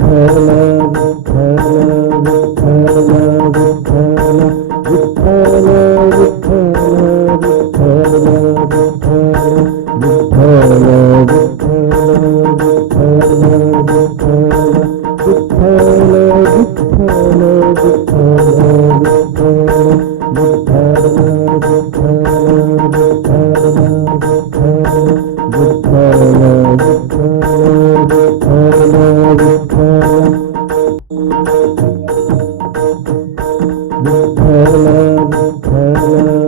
Hello. Thank you.